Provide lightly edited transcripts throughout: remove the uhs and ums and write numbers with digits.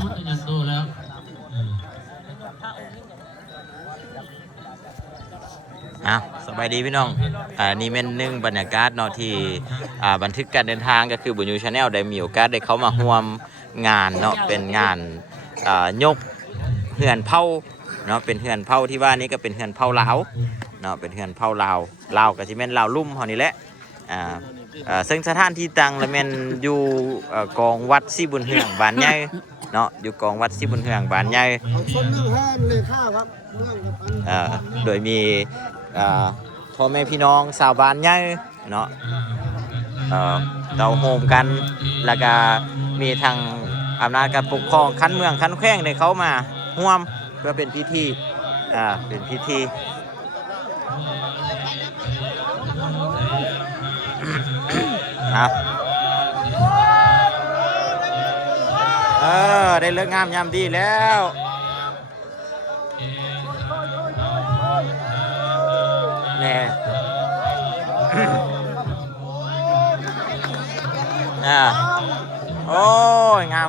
ชุดยันโตแล้วสบายดีพี่น้องนี่เป็นหนึ่งบรรยากาศเนาะที่บันทึกการเดินทางก็คือบุญยูชาแนลได้มีโอกาสได้เข้ามาร่วมงานเนาะเป็นงานยกเหือนเผาเนาะเป็นเหือนเผาที่ว่านี้ก็เป็นเหือนเผาลาวเนาะเป็นเหือนเผาลาวก็สิแม่นลาวลุ่มเฮานี่แหละซึ่งสถานที่ตั้งละแม่นอยู่กองวัดศรีบุญเฮืองบ้านใหญ่เนาะอยู่กองวัดศรีบุญเฮืองบ้านใหญ่คนเมืองแห้งเลยข้าวครับโดยมีพ่อแม่พี่น้องชาวบ้านใหญ่เนาะเราโฮมกันแล้วก็มีทางอำนาจการปกครองคันเมืองคันแขวงได้เข้ามาร่วมเพื่อเป็นพิธีเป็นพิธีได้เลิกงามยามดีแล้วแน่โอ้ยงาม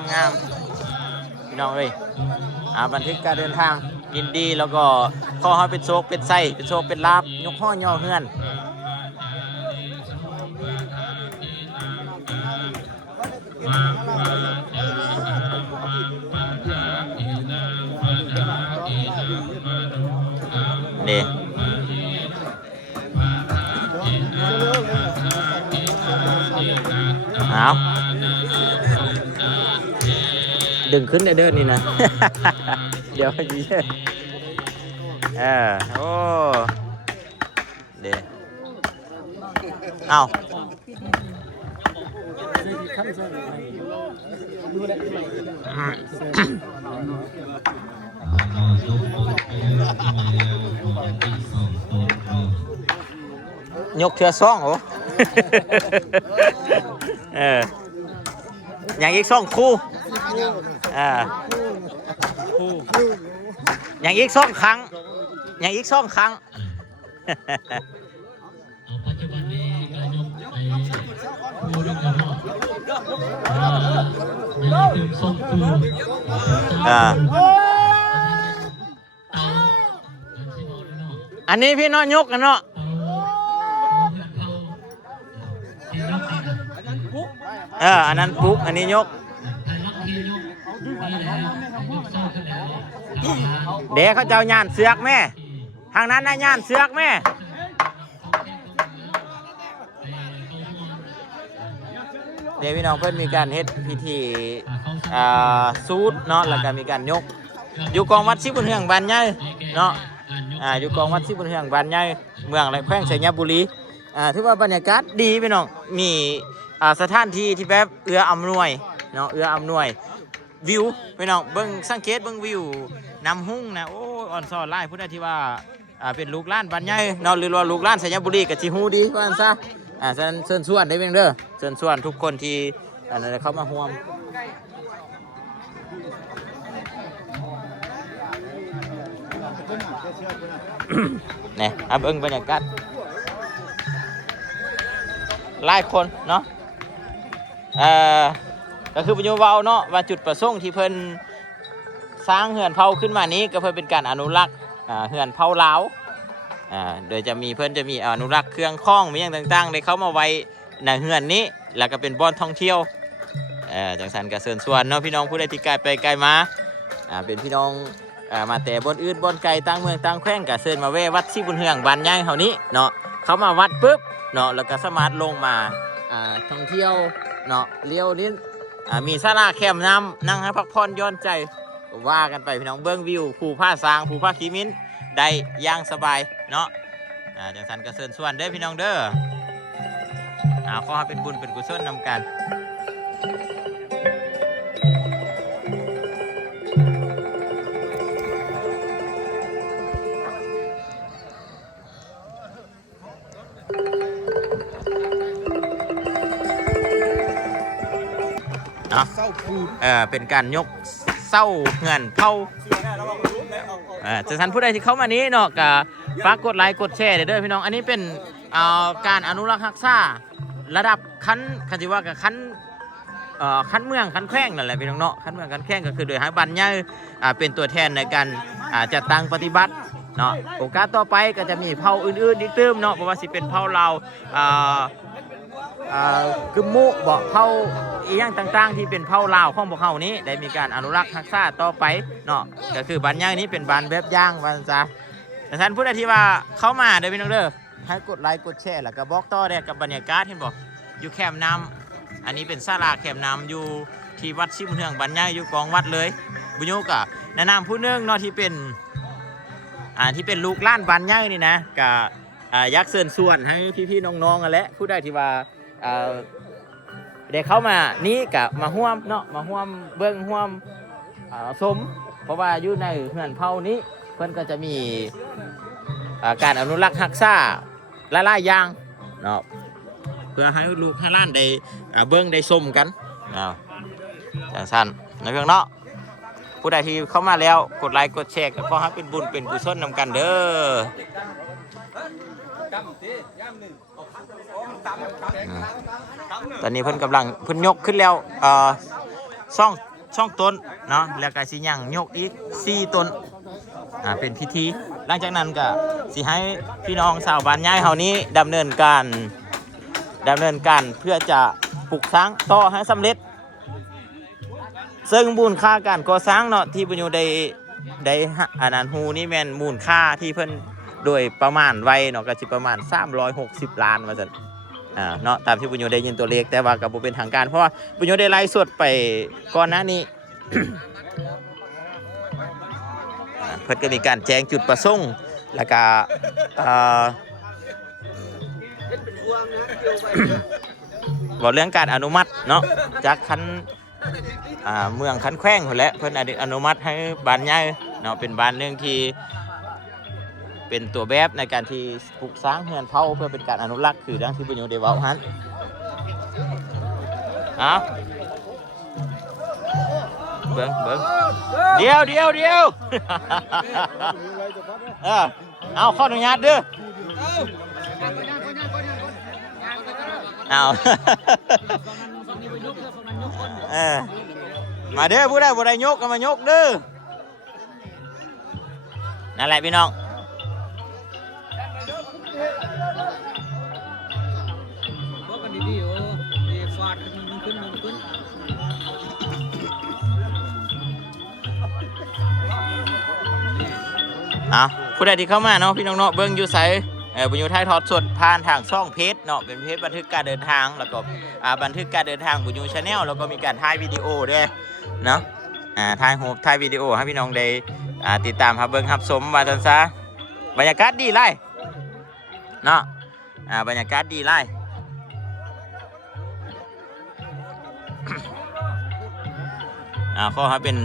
พี่น้องเลยบันทึกการเดินทางยินดีแล้วก็ข้อให้เป็นโชคเป็นไส้เป็นโชคเป็นลาบยกห้อย่อเฮือนนี่เอาดึงขึ้นเด้อนี่นะ เดี๋ยวให้ดีโอ้เดี๋ยวเอายกเทือซ่องโอ้อย่างอีกซ่องคู่อย่างอีกซ่องครั้งอย่างอีกซ่องครั้งปัจจุบันนี้การยกไปคู่ด้วยกันเนาะไม่ถึงส่งคู่อันนี้พี่น้องยกกันเนาะอันนั้นปุ๊บอันนี้ยกเดี๋ยวเขาเจ้าย่านเสือกแม่ทางนั้นนะย่านเสือกแม่เดี๋ยวพี่น้องเพื่อนมีการเฮ็ดพิธีสูตรเนาะแล้วก็มีการยกอยู่กองวัดศรีบุญเฮืองบ้านใหญ่เนาะอยู่กองวัดศรีบุญเฮืองบ้านใหญ่เมืองไรแขวงชัยบุรีถือว่าบรรยากาศดีพี่น้องมีสถานที่ที่แบบเอื้ออำนวยเนาะเอื้ออำนวยวิวพี่น้องเบิ่งสังเกตเบิ่งวิวนำหุ้งนะโอ้อ่อนซ้อนไล่พูดได้ที่ว่าเป็นลูกหลานบ้านใหญ่เนาะหรือว่าลูกหลานชัยบุรีกับจิฮูดีว่าซะเชิญชวนได้เพียงเด้อเชิญชวนทุกคนที่เข้ามาร่วมเนี่ยเบิ่งบรรยากาศหลายคนเนาะก็คือปัญญาเว้าเนาะว่าจุดประสงค์ที่เพิ่นสร้างเหือนเผาขึ้นมานี้ก็เพื่อเป็นการอนุรักษ์เหือนเผาลาวโดยจะมีเพิ่นจะมีอนุรักษ์เครื่องข้องมีอย่างต่างๆได้เข้ามาไว้ในเหือนนี้แล้วก็เป็นบ่อนท่องเที่ยวจังสันก็เชิญชวนเนาะพี่น้องผู้ใดที่ไกลไปไกลมาเป็นพี่น้องมาแต่บนอื่นบนไกลต่างเมืองต่างแขวงก็เชิญมาแวะวัดศรีบุญเฮืองบ้านใหญ่เฮานี้เนาะเข้ามาวัดปุ๊บเนาะแล้วก็สามารถลงมาท่องเที่ยวเนาะเลี้ยวนี้มีศาลาแคมป์น้ำนั่งให้พักผ่อนย้อนใจว่ากันไปพี่น้องเบิ้งวิวภูผาซางภูผาขีมิ้นได้ย่างสบายเนาะจังสันก็เชิญชวนเด้อพี่น้องเด้อขอให้เป็นบุญเป็นกุศลนำกันเป็นการยกเศร้าเงินเผาจะทันผู้ใดที่เข้ามานี้เนาะก็ฝากกดไลค์กดแชร์เด้อพี่น้องอันนี้เป็นการอนุรักษ์รักษาระดับขั้นที่ว่ากับขั้น คันเมืองคันแข้งนั่นแหละพี่น้องเนาะคันเมืองคันแข้งก็คือโดยให้บันใหญ่เป็นตัวแทนในการจัดตั้งปฏิบัติเนาะโอกาสต่อไปก็จะมีเผ่าอื่นๆอีกเติมเนาะเพราะว่าสิเป็นเผ่าลาวกึมมุบ่เผ่าอีหยังต่างๆที่เป็นเผ่าลาวของพวกเขานี้ได้มีการอนุรักษ์รักษาต่อไปเนาะก็คือบ้านย่างนี้เป็นบ้านแบบย่างว่าซะแต่ท่านผู้ใดที่ว่าเข้ามาเด้อพี่น้องเด้อให้กดไลค์กดแชร์แล้วก็บอกต่อได้กับบรรยากาศเห็นบ่อยู่แคมป์น้ำอันนี้เป็นศาลาแคมป์น้ำอยู่ที่วัดชิมเฮืองบ้านย่างอยู่กองวัดเลยบุญโยกะแนะนำผู้นึงเนาะที่เป็นลูกหล้านบ้านย่างนี่นะกะยักษ์เชิญส่วนให้พี่ๆน้องๆกันแหละผู้ใดที่ว่าได้เข้ามานี้กับมาห่วมเนาะมาห่วมเบิ้งห่วมสมเพราะว่าอยู่ในเฮือนเผานี้เพิ่นก็จะมีการอนุรักษ์รักษาหลายๆอย่างเนาะเพื่อให้ลูกให้หล้านได้เบิ้งได้ชมกันจังซั่นในเรื่องเนาะผู้ใดที่เข้ามาแล้วกดไลค์กดแชร์ก็ขอให้เป็นบุญเป็นกุศลนำกันเด้อตอนนี้เพิ่นกำลังเพิ่นยกขึ้นแล้วช่องต้นเนาะแล้วก็สิยังยกอีก4ต้นเป็นพิธีหลังจากนั้นก็สิให้พี่น้องชาวบ้านย้ายเฮานี้ดำเนินการเพื่อจะปลูกสร้างต่อให้สำเร็จซึ่งมูลค่าการก่อสร้างเนาะที่บุญอยู่ได้อันนั้นฮูนี่แม่นมูลค่าที่เพิ่นโดยประมาณไว้เนาะก็สิประมาณ360 ล้านว่าซั่นเนาะตามที่บุญโยได้ยินตัวเลขแต่ว่าก็บ่เป็นทางการเพราะว่าบุญโยได้ไลฟ์สดไปก่อนหน้านี้ เพิ่นก็มีการแจ้งจุดประสงค์แล้วก็บอกเรื่องการอนุมัติเนาะจากคันเมืองคันแข้งพุ่นแหละเพิ่นอนุมัติให้บ้านใหญ่เนาะเป็นบ้านหนึงที่เป็นตัวแบบในการที่ปลูกสร้างเฮือนเผาเพื่อเป็นการอนุรักษ์คือดังที่บุญโยได้เว้าหั่นเบิ่งเดี๋ยวเอาขออนุญาตเด้อเอามาเด้อผู้ใดบ่ได้ยกก็มายกเด้อนั่นแหละพี่น้องผู้ใดที่เข้ามาเนาะพี่น้องเนาะเบิ้งอยู่ไสบุญอยู่ไทยทอดสดผ่านทางช่องเพจเนาะเป็นเพจบันทึกการเดินทางแล้วก็บันทึกการเดินทางบุญอยู่ชาแนลแล้วก็มีการถ่ายวิดีโอด้วยเนาะถ่ายรูปถ่ายวิดีโอให้พี่น้องได้ติดตามครับเบิ้งครับสมมาจันซะบรรยากาศดีไรเนาะบรรยากาศดีไรข้อครับเป็น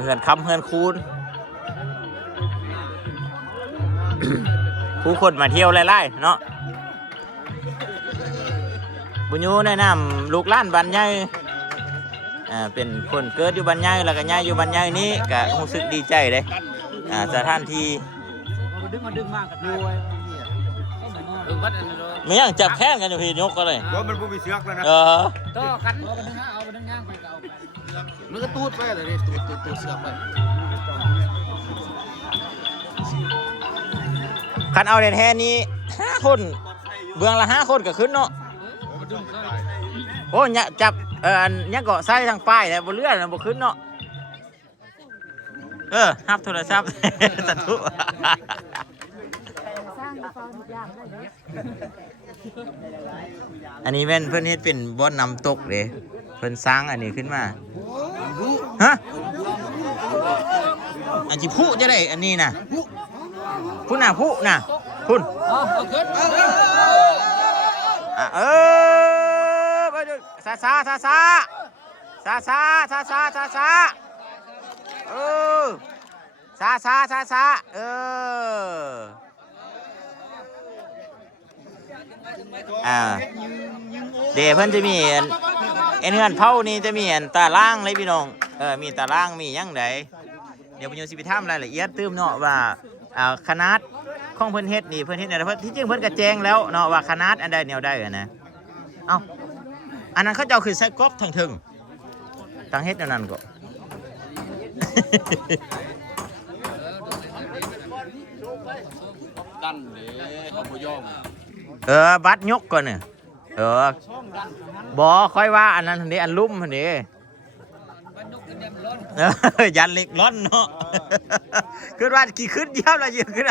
เฮือนคำเฮือนคูนผู้คนมาเที่ยวไล่ๆเนาะบุญยูแนะนำลูกหล้านบ้านใหญ่เป็นคนเกิดอยู่บ้านใหญ่แล้วก็ย้ายอยู่บ้านใหญ่นี้ก็รู้สึกดีใจเลยสถานที่ไม่ยังจับแข้งกันอยู่พี่ยกก็เลยว่ามันผู้มีเชือกแล้วนะต่อกันเอาไปทั้งย่างไปเอามันก็ตูดไปเลยตูดเชือกไปคันเอาแท้ๆนี้5 คนเบื้องละ5 คนก็ขึ้นเนาะโอ้ยจับเนี่ยเกาะไส้ทางป้ายแต่บนเรือน่ะบ่ขึ้นเนาะฮับโทรศัพท์สาธุอันนี้แม่นเพิ่นเฮ็ดเป็นบ่อนน้ำตกเด้เพิ่นสร้างอันนี้ขึ้นมาฮะอันที่ผู้จะได้อันนี้น่ะผู้น่ะคุณไปดูซาซาซาเดี๋ยวเพิ่นจะมีเฮือนเผานี่จะมีตารางเลยพี่น้องมีตารางมียังไงเดี๋ยวผมจะสิไปถามรายละเอียดตื้มเนาะว่าขนาดของเพิ่นเฮ็ดนี่เพิ่นเฮ็ดเนี่ยที่จริงเพิ่นก็แจ้งแล้วเนาะว่าขนาดอันใดแนวใดนะ อันนั้นเขาเจ้าคือใส่กบทางถึงทางเฮ็ดอันนั้นก็ ดันเลยเขาพยอง บัดยกก่อนเนี่ยบ่ค่อยว่าอันนั้นนี่อันลุ่มนี่ยันเหล็กร้อนเนาะคือว่ากี่ขึ้นเยี่ยมละเยอะขึ้น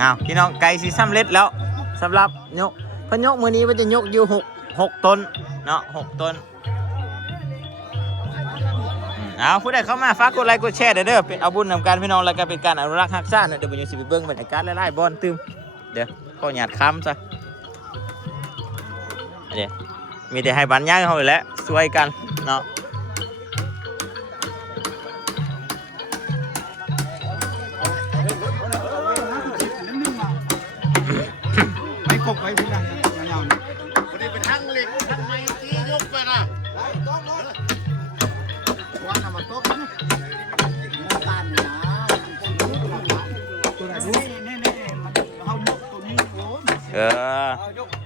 อ้าวพี่น้องไก่สีซ้ำเล็ดแล้วสำหรับยกพยกมือนี้มันจะยกอยู่6ต้นเนาะ6ต้นเอาผู้ใดเข้ามาฝากกดไลค์กดแชร์เด้อเป็นเอาบุญนำการพี่น้องแล้วก็เป็นการอนุรักษ์ฮักซ่าเดี๋ยวผมจะสิไปเบิ้งบรรยากาศไล่ๆบอลตึมเดี๋ยวขอหยาดค้ำซะเดี๋ยวมีแต่ให้บรรยายเขาอยู่แล้วช่วยกันเนาะ ไปกบไปพุ่งได้ยาวๆนี่ วันนี้เป็นทั้งเหล็กทั้งไม้ที่ยกไปนะ วันน่ะมาตกนะตานนี่นะตัวไหนนี่มันเฮายกตัวนี้โ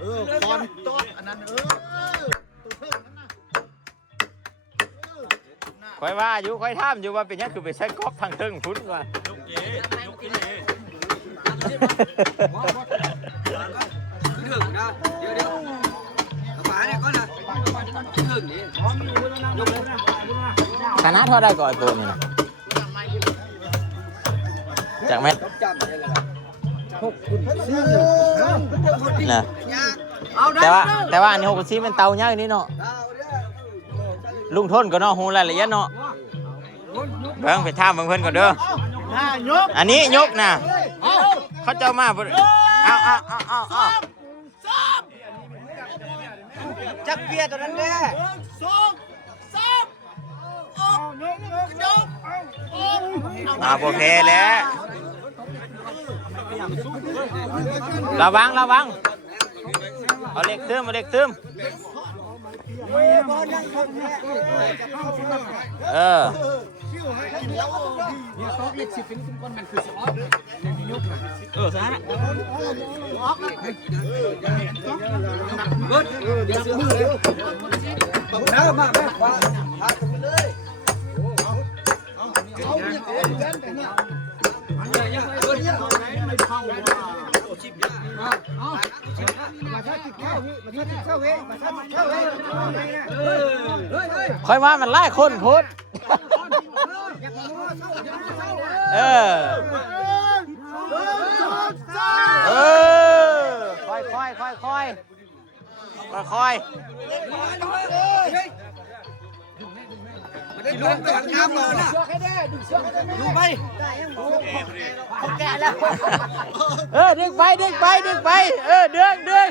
อ้ก่อนโต๊ะอันนั้นตัวเพิ่มนั่นนะ ค่อยว่าอยู่ค่อยท่ามอยู่ว่าเป็นยังคือไปใช้กอบทางเทิงพุ่นว่ะ ยกกินเลย เรื่องนะเดี๋ยวฝาเนี่ยก็นะเรื่องนี้ยกเลย คณะเท่าได้ก่อนตัวนี่นะจากเม็ดนะแต่ว่าอันนี้6 4เป็นเตาเนี้ยนี่เนาะลุงทนก็เนาะหูรายละเอียดเนาะเบิ่งไปท่ามเบิ่งเพิ่นก่อนเด้ออันนี้ยกนะเขาเจ้ามาเอาจักเบียร์ตัวนั้นแน่โอเคแล้วระวังเอาเล็กตึมค่อยว่ามันไล่คนพุทธค่อยลงแต่น้ำเลยนะดูไป ดึงไปดึงดึงดึง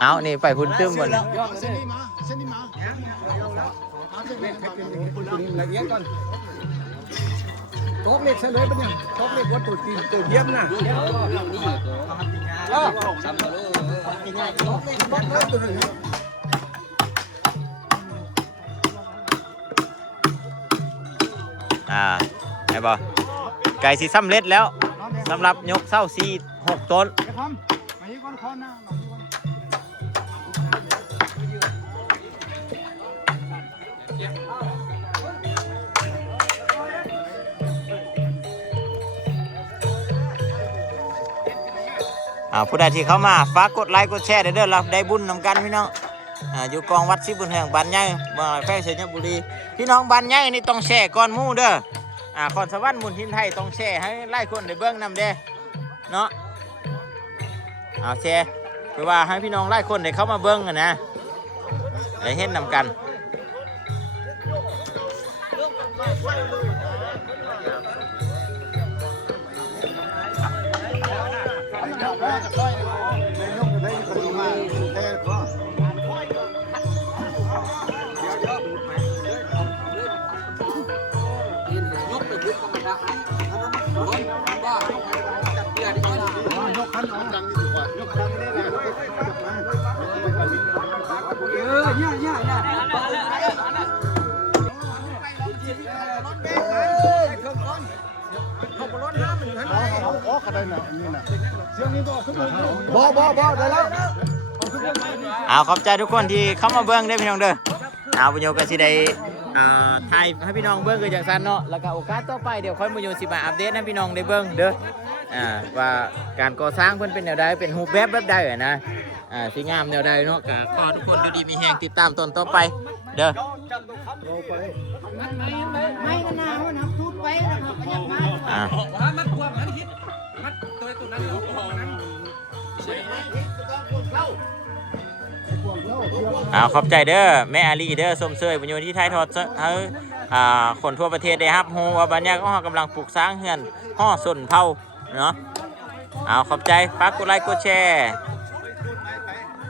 เอานี่ไปพุ่นตึ้มหมดเลยเส้นนี้มาละเอียดก่อนโต๊ะเล็กเฉลยเป็นยังโต๊ะเล็กวัตถุตีนตัวเยี่ยมนะไอ้บ่ไก่สีซ้ำเล็ดแล้วสำหรับยกเศร้า6 ต้นผู้ใดที่เข้ามาฝากกดไลค์กดแชร์เด้อรับได้บุญนำกันพี่น้องอยู่กองวัดสิบุญแห่งบ้านใหญ่บ้านแพร่เสียบุรีพี่น้องบ้านใหญ่นี่ต้องแชร์ก่อนหมู่เด้อคอนสวรรค์มุนทินไทยต้องแชร์ให้ไล่คนได้เบิ่งนำเด้เนาะแชร์คือว่าให้พี่น้องไล่คนได้เข้ามาเบิ่งกันนะได้เห็นนำกัน ก็ได้น่ะอันนี้น่ะเสียงนี้ก็ขึ้นบ่ได้แล้ว เอาขอบใจทุกคนที่เข้ามาเบิ้งได้อพี่น้องเด้อเอาบุญโยก็สิได้ถ่ายให้พี่น้องเบิ้งคือจังซั่นเนาะแล้วก็โอกาสต่อไปเดี๋ยวค่อยบุญโยสิมาอัปเดตให้พี่น้องได้เบิ้งเด้อว่าการก่อสร้างเพิ่นเป็นแนวใดเป็นรูปแบบใดนะสิงามแนวใดเนาะก็ขอทุกคนอยู่ดีมีแฮงติดตามตอนต่อไปเด้อ ไม่กันนะว่าน้ำทุบไปนะครับขยับมา มัดตัวมันคิดมัดตัวนั้นขอบใจเด้อแม่อาลีเด้อส้มเซยบุญโยที่ถ่ายทอดคนทั่วประเทศได้รับรู้ว่าบัดเนี้ยก็กำลังปลูกสร้างเฮือนห่อส้นเผาเนาะขอบใจฝากกดไลค์กดแชร์